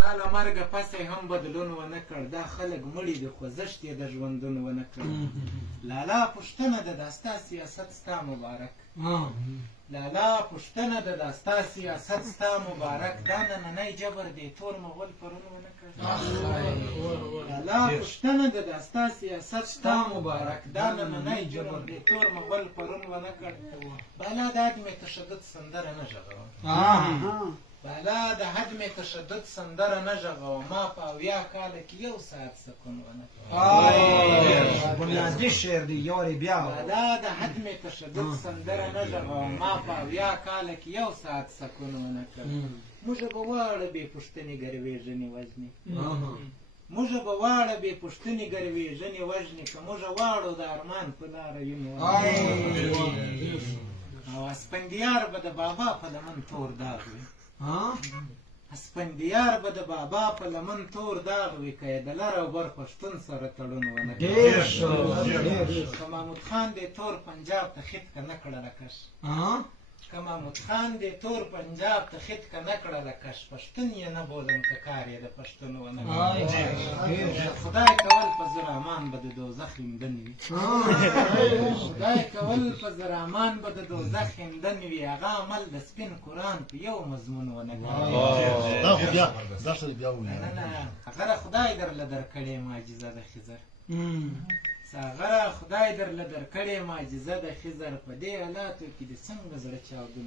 ستا له مرګه پسې هم بدلون ونه کړ دا خلک مړي دي خوځښت یې د ژوندون ونه کړ لالا پوښتنه ده دا ستا سیاست ستا مبارک لالا پوښتنه ده دا ستا سیاست ستا مبارک دا نننی جبر دی تور مغول پرون ونه کړ لالا پوښتنه ده دا ستا سیاست ستا مبارک دا نننی جبر دی تور مغول پرون ونه کړ بالا د عدم تشدد سندره نه ږغوه بالا د حجم تشدد سندره نه ږغوه ما په 80 کاله کې 1 ساعت سکون ونه کړ بنیادي شعر دی یاري بیا بالا د حجم تشدد سندره نه ږغوه ما په 80 کاله کې 1 ساعت سکون ونه کړ موږ به واړه بې پوښتنې ګروېږنې وژنې موږ به واړه بې پوښتنې ګروېږنې وژنې که موږ واړو د ارمان په لاره وینو او اسپندیار به د بابا په لمن تور داغ وي اسپندیار به د بابا په لمن تور داغ وي که یې د لر او بر پښتون سره تړون ونه کړي که محمود خان دې تور پنجاب ته خط که نه کړله کش که محمود خان دې تور پنجاب ته خط که نه کړله کش پښتون یې نه بولم که کار یې د پښتون ونه کړي خدای کول په زرامان به د دوزخ لیندن وي خدای کول په زرامان به د دوزخ لیندن وي هغه عمل د سپین قرآن په یو مضمون ونه کړي هغه خدای درله درکړې معجزه د خضر ساغره خدای درله درکړې معجزه د خضر په دې حالاتو کې د څنګه زړه چاودون